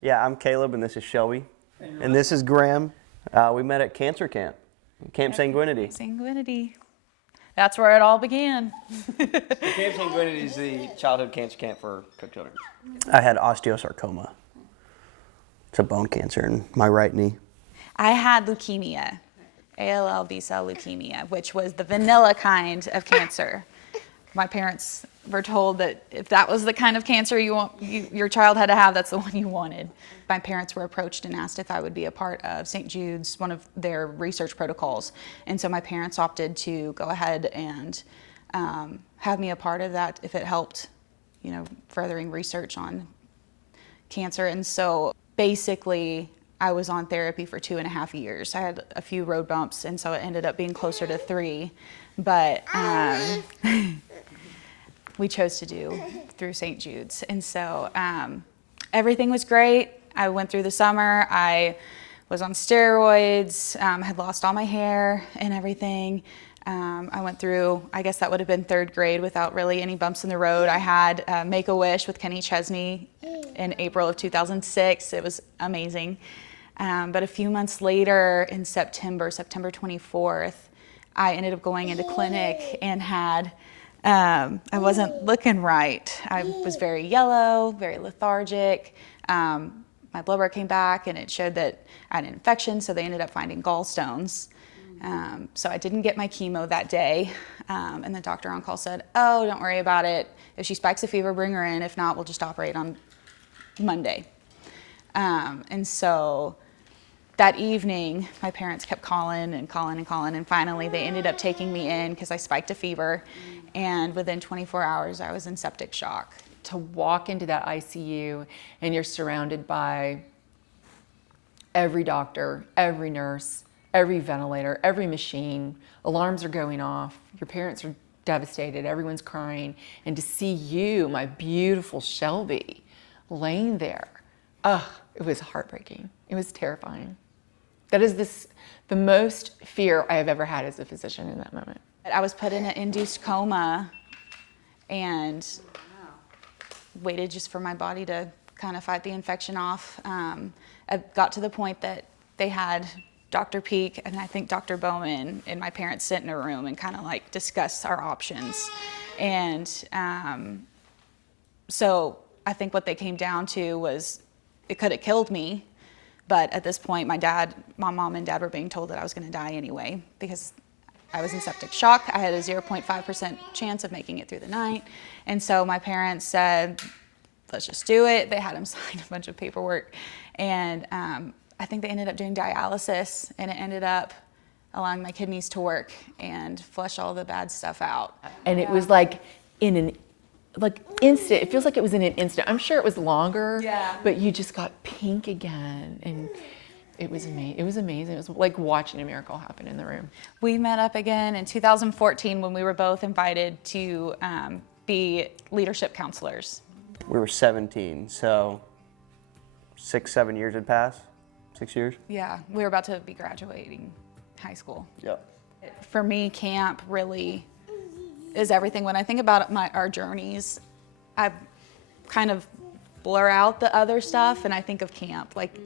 Yeah, I'm Caleb, and this is Shelby. And this is Graham. We met at cancer camp, Camp Sanguinity. Sanguinity. That's where it all began. Camp Sanguinity is the childhood cancer camp for cook children. I had osteosarcoma. It's a bone cancer in my right knee. I had leukemia, ALL B-cell leukemia, which was the vanilla kind of cancer. My parents were told that if that was the kind of cancer your child had to have, that's the one you wanted. My parents were approached and asked if I would be a part of St. Jude's, one of their research protocols. And so my parents opted to go ahead and have me a part of that if it helped, furthering research on cancer. And so basically, I was on therapy for 2.5 years. I had a few road bumps, and so it ended up being closer to 3. But we chose to do through St. Jude's. And so everything was great. I went through the summer. I was on steroids, had lost all my hair and everything. I went through, I guess that would have been 3rd grade without really any bumps in the road. I had Make-A-Wish with Kenny Chesney in April of 2006. It was amazing. But a few months later in September 24th, I ended up going into clinic and had, I wasn't looking right. I was very yellow, very lethargic. My blood work came back and it showed that I had an infection, so they ended up finding gallstones. So I didn't get my chemo that day. And the doctor on call said, "Oh, don't worry about it. If she spikes a fever, bring her in. If not, we'll just operate on Monday." And so that evening, my parents kept calling, and finally they ended up taking me in because I spiked a fever. And within 24 hours, I was in septic shock. To walk into that ICU and you're surrounded by every doctor, every nurse, every ventilator, every machine, alarms are going off, your parents are devastated, everyone's crying, and to see you, my beautiful Shelby, laying there, it was heartbreaking. It was terrifying. That is the most fear I have ever had as a physician in that moment. I was put in an induced coma and waited just for my body to kind of fight the infection off. I got to the point that they had Dr. Peak and I think Dr. Bowman and my parents sit in a room and kind of like discuss our options. And so I think what they came down to was it could have killed me, but at this point my mom and dad were being told that I was going to die anyway because I was in septic shock. I had a 0.5% chance of making it through the night. And so my parents said, let's just do it. They had him sign a bunch of paperwork. And I think they ended up doing dialysis, and it ended up allowing my kidneys to work and flush all the bad stuff out. And it was like in an instant. It feels like it was in an instant. I'm sure it was longer, but you just got pink again. And it was amazing. It was amazing. It was like watching a miracle happen in the room. We met up again in 2014 when we were both invited to be leadership counselors. We were 17, so 6-7 years had passed. 6 years? Yeah, we were about to be graduating high school. Yep. For me, camp really is everything. When I think about our journeys, I kind of blur out the other stuff and I think of camp. Like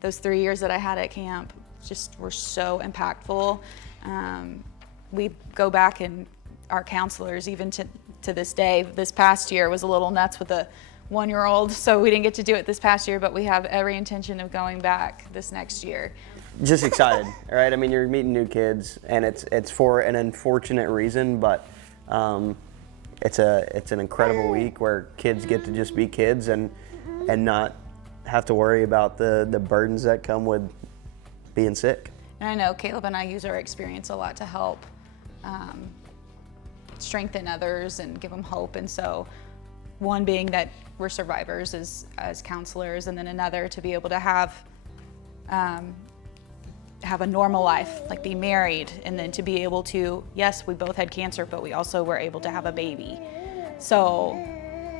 those 3 years that I had at camp just were so impactful. We go back and our counselors, even to this day, this past year was a little nuts with a 1-year-old, so we didn't get to do it this past year, but we have every intention of going back this next year. Just excited, right? I mean, you're meeting new kids, and it's for an unfortunate reason, but it's an incredible week where kids get to just be kids and not have to worry about the burdens that come with being sick. And I know Caleb and I use our experience a lot to help strengthen others and give them hope. And so one being that we're survivors as counselors, and then another to be able to have a normal life, like be married, and then to be able to, yes, we both had cancer, but we also were able to have a baby. So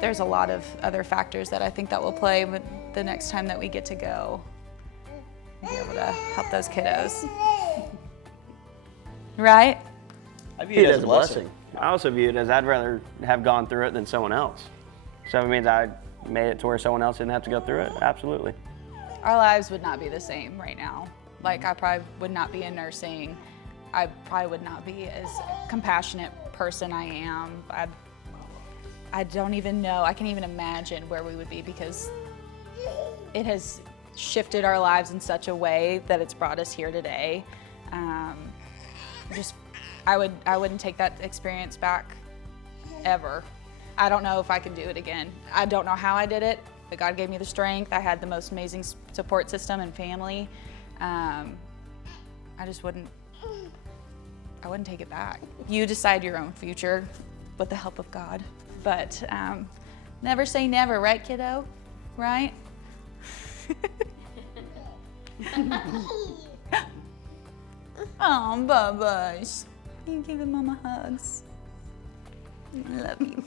there's a lot of other factors that I think that will play with the next time that we get to go and be able to help those kiddos. Right? I view it as a blessing. I also view it as I'd rather have gone through it than someone else. So if it means I made it to where someone else didn't have to go through it, absolutely. our lives would not be the same right now. Like, I probably would not be in nursing. I probably would not be as compassionate person I am. I don't even know, I can't even imagine where we would be, because it has shifted our lives in such a way that it's brought us here today. I wouldn't take that experience back ever. I don't know if I could do it again. I don't know how I did it, but God gave me the strength. I had the most amazing support system and family. I wouldn't take it back. You decide your own future with the help of God. But never say never, right, kiddo? Right? Oh, Bubba's. You giving Mama hugs. I love you.